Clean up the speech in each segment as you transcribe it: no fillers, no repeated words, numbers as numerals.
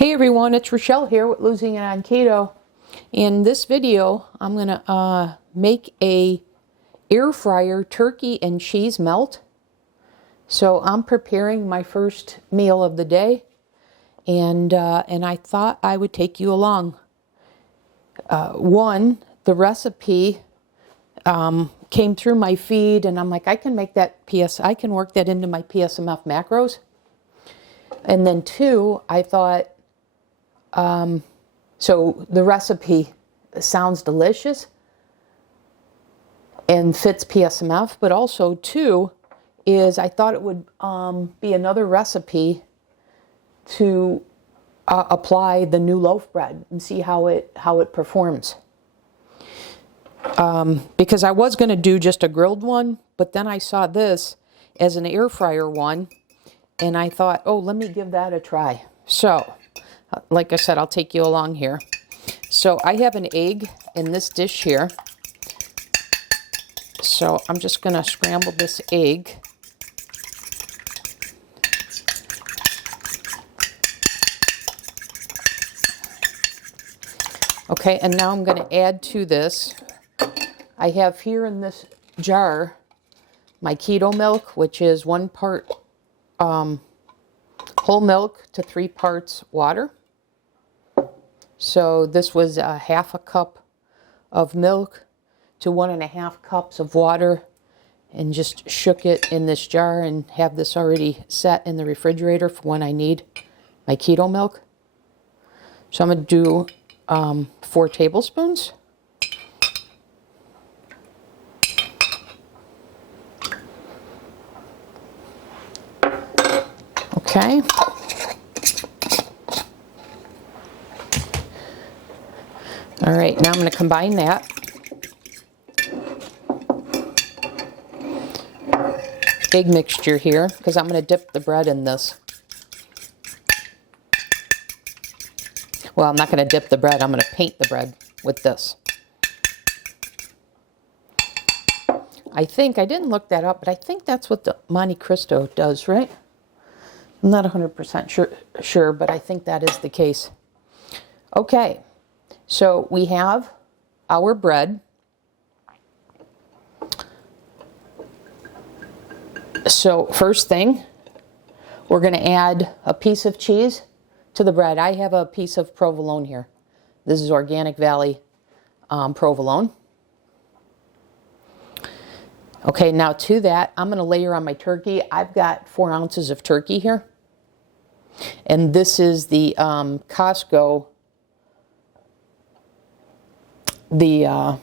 Hey everyone, it's Rochelle here with Losing It on Keto. In this video, I'm gonna make a air fryer turkey and cheese melt. So I'm preparing my first meal of the day, and I thought I would take you along. The recipe came through my feed, and I'm like, I can make that I can work that into my PSMF macros. And then two, I thought, so the recipe sounds delicious and fits PSMF, but also two is I thought it would be another recipe to apply the new loaf bread and see how it performs. Because I was going to do just a grilled one, but then I saw this as an air fryer one, and I thought, oh, let me give that a try. So, like I said, I'll take you along here. So I have an egg in this dish here. So I'm just going to scramble this egg. Okay, and now I'm going to add to this. I have here in this jar my keto milk, which is 1 part whole milk to 3 parts water. So this was half a cup of milk to 1.5 cups of water, and just shook it in this jar and have this already set in the refrigerator for when I need my keto milk. So I'm going to do 4 tablespoons. Okay. All right, now I'm going to combine that. Egg mixture here, because I'm going to dip the bread in this. Well, I'm not going to dip the bread. I'm going to paint the bread with this. I think, I didn't look that up, but I think that's what the Monte Cristo does, right? I'm not 100% sure, but I think that is the case. Okay, so we have our bread. So first thing, we're going to add a piece of cheese to the bread. I have a piece of provolone here. This is Organic Valley provolone. Okay, now to that, I'm going to layer on my turkey. I've got 4 ounces of turkey here. And this is the Costco, the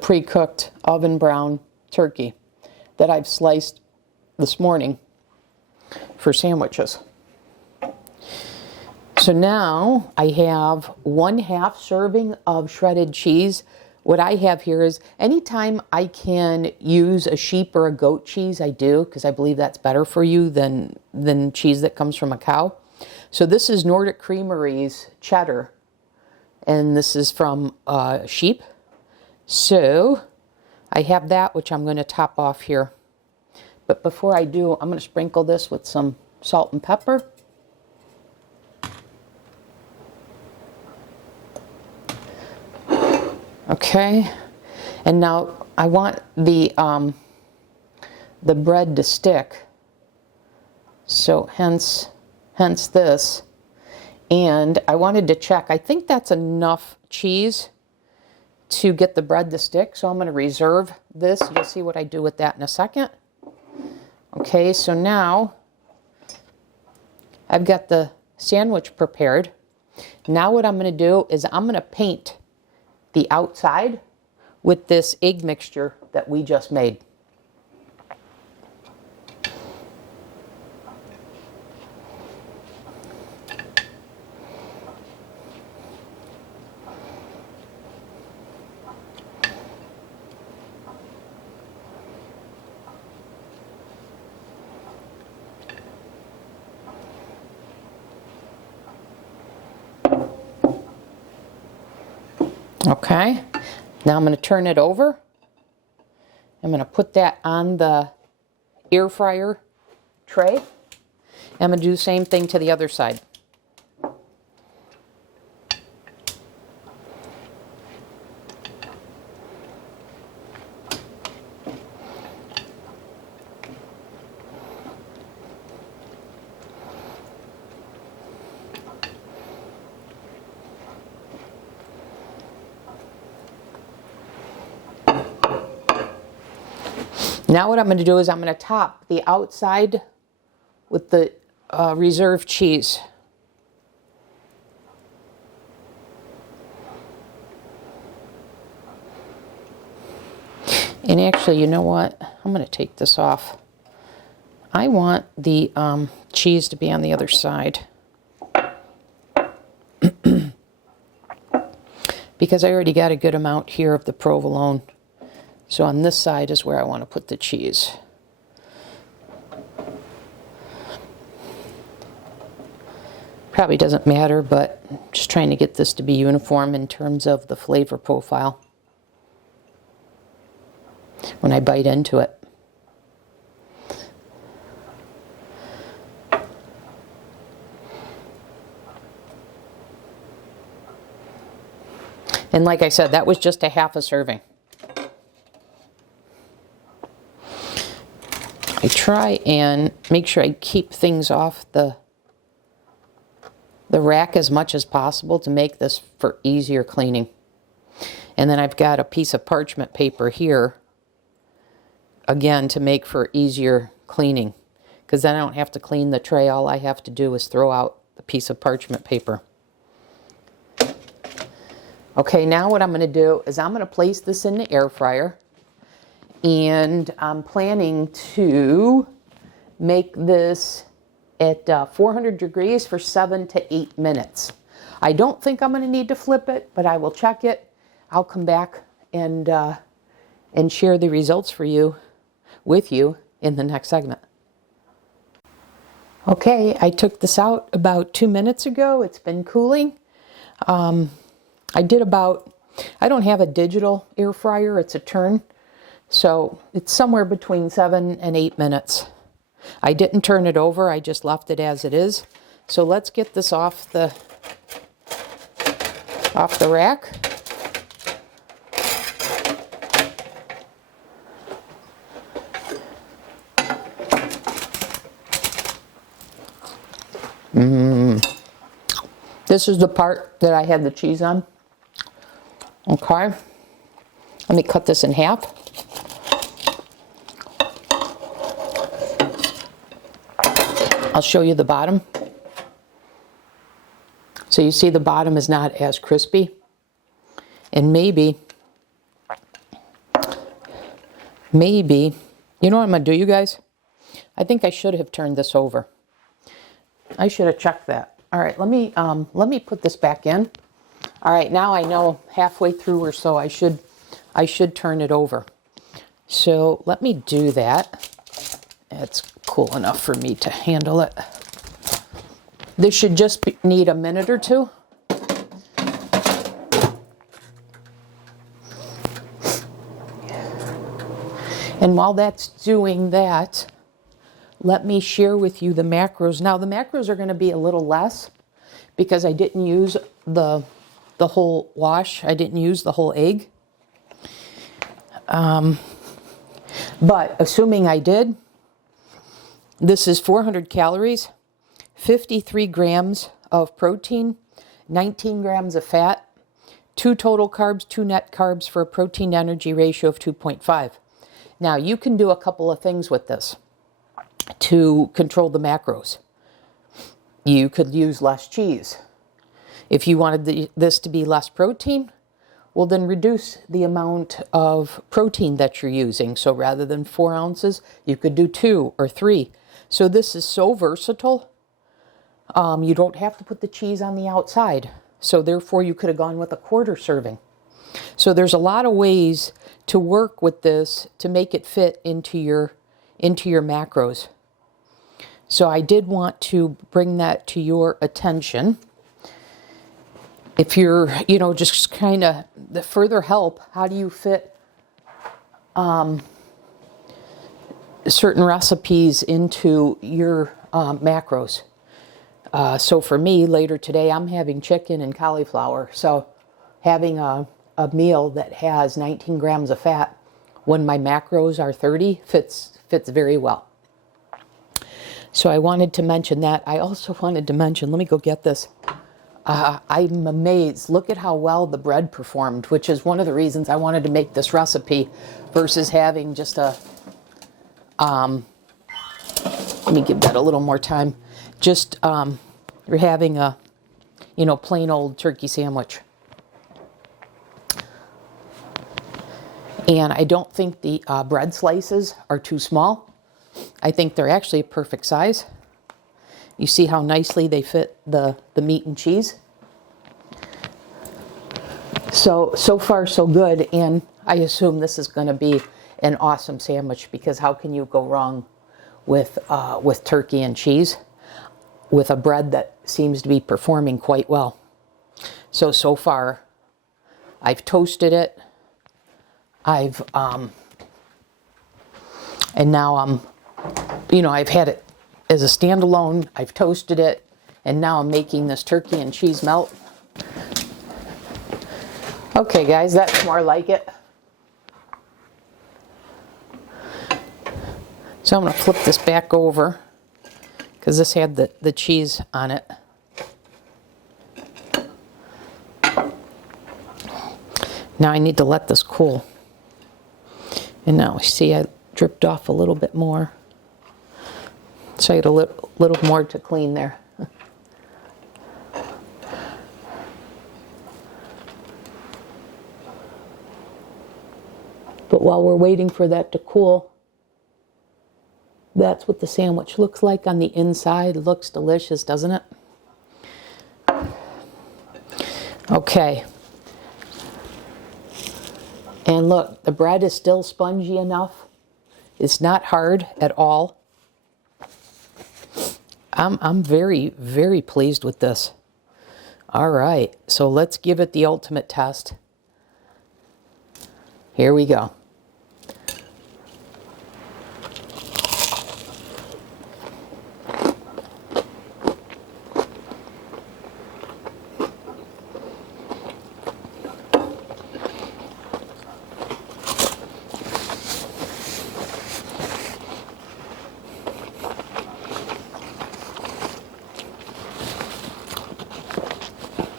pre-cooked oven brown turkey that I've sliced this morning for sandwiches. So now I have 1/2 serving of shredded cheese. What I have here is anytime I can use a sheep or a goat cheese, I do, because I believe that's better for you than cheese that comes from a cow. So this is Nordic Creamery's Cheddar, and this is from sheep. So I have that, which I'm going to top off here. But before I do, I'm going to sprinkle this with some salt and pepper. Okay, and now I want the bread to stick, so hence this. And I wanted to check, I think that's enough cheese to get the bread to stick, so I'm going to reserve this. You'll see what I do with that in a second. Okay, so now I've got the sandwich prepared. Now what I'm going to do is I'm going to paint the outside with this egg mixture that we just made. Okay, now I'm going to turn it over. I'm going to put that on the air fryer tray. I'm going to do the same thing to the other side. Now what I'm going to do is I'm going to top the outside with the reserved cheese. And actually, you know what? I'm going to take this off. I want the cheese to be on the other side. Because I already got a good amount here of the provolone. So on this side is where I want to put the cheese. Probably doesn't matter, but I'm just trying to get this to be uniform in terms of the flavor profile when I bite into it. And like I said, that was just a half a serving. I try and make sure I keep things off the rack as much as possible to make this for easier cleaning. And then I've got a piece of parchment paper here, again, to make for easier cleaning. Because then I don't have to clean the tray. All I have to do is throw out the piece of parchment paper. Okay, now what I'm going to do is I'm going to place this in the air fryer. And I'm planning to make this at 400 degrees for 7 to 8 minutes. I don't think I'm going to need to flip it, but I will check it. I'll come back and share the results with you in the next segment. Okay, I took this out about 2 minutes ago. It's been cooling. I don't have a digital air fryer, it's a turn. So it's somewhere between 7 and 8 minutes. I didn't turn it over, I just left it as it is. So let's get this off the rack. This is the part that I had the cheese on. Okay. Let me cut this in half. I'll show you the bottom. So you see the bottom is not as crispy. And maybe, you know what I'm going to do, you guys? I think I should have turned this over. I should have checked that. All right, let me put this back in. All right, now I know halfway through or so I should turn it over. So let me do that. It's cool enough for me to handle it. This should just need a minute or two. And while that's doing that, let me share with you the macros. Now the macros are going to be a little less because I didn't use the whole wash. I didn't use the whole egg. But assuming I did, this is 400 calories, 53 grams of protein, 19 grams of fat, 2 total carbs, 2 net carbs for a protein energy ratio of 2.5. Now you can do a couple of things with this to control the macros. You could use less cheese. If you wanted this to be less protein, well then reduce the amount of protein that you're using. So rather than 4 ounces, you could do 2 or 3. So this is so versatile. You don't have to put the cheese on the outside. So therefore you could have gone with a 1/4 serving. So there's a lot of ways to work with this to make it fit into your macros. So I did want to bring that to your attention. If you're, just kind of the further help, how do you fit certain recipes into your macros? So for me, later today, I'm having chicken and cauliflower. So having a meal that has 19 grams of fat when my macros are 30 fits very well. So I wanted to mention that. I also wanted to mention, let me go get this. I'm amazed. Look at how well the bread performed, which is one of the reasons I wanted to make this recipe versus having just a Let me give that a little more time. Just, you're having a, you know, plain old turkey sandwich. And I don't think the bread slices are too small. I think they're actually a perfect size. You see how nicely they fit the meat and cheese? So far so good, and I assume this is going to be an awesome sandwich, because how can you go wrong with turkey and cheese with a bread that seems to be performing quite well. So far I've toasted it. And now I've had it as a standalone. I've toasted it, and now I'm making this turkey and cheese melt. Okay guys, that's more like it. So I'm going to flip this back over, because this had the cheese on it. Now I need to let this cool. And now see, I dripped off a little bit more. So I had a little more to clean there. But while we're waiting for that to cool, that's what the sandwich looks like on the inside. It looks delicious, doesn't it? Okay. And look, the bread is still spongy enough. It's not hard at all. I'm very, very pleased with this. All right, so let's give it the ultimate test. Here we go.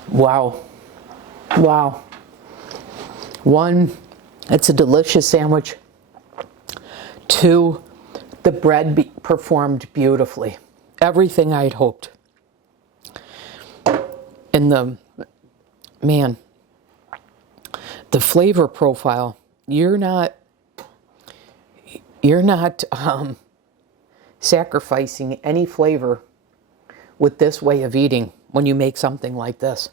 Wow. Wow. One, it's a delicious sandwich. Two, the bread performed beautifully. Everything I'd hoped. And the flavor profile, you're not sacrificing any flavor with this way of eating when you make something like this.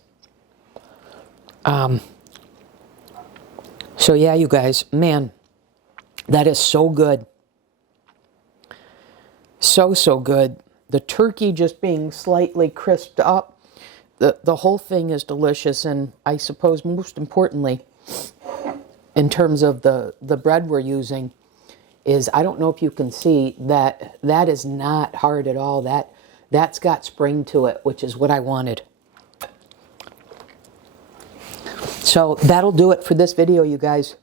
So yeah, you guys, man, that is so good. So good. The turkey just being slightly crisped up. The whole thing is delicious, and I suppose most importantly, in terms of the bread we're using, is, I don't know if you can see that is not hard at all. That's got spring to it, which is what I wanted. So that'll do it for this video, you guys.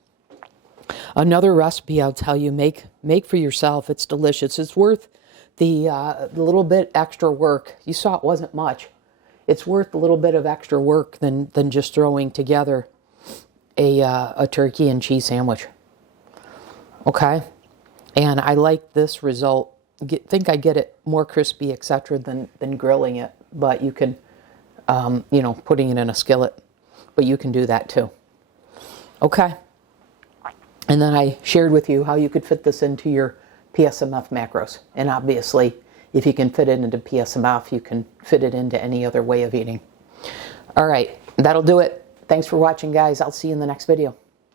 Another recipe I'll tell you, make for yourself. It's delicious. It's worth the little bit extra work. You saw it wasn't much. It's worth a little bit of extra work than just throwing together a turkey and cheese sandwich. Okay? And I like this result. Think I get it more crispy, etc., than grilling it. But you can, putting it in a skillet. But you can do that too. Okay. And then I shared with you how you could fit this into your PSMF macros. And obviously, if you can fit it into PSMF, you can fit it into any other way of eating. All right. That'll do it. Thanks for watching, guys. I'll see you in the next video.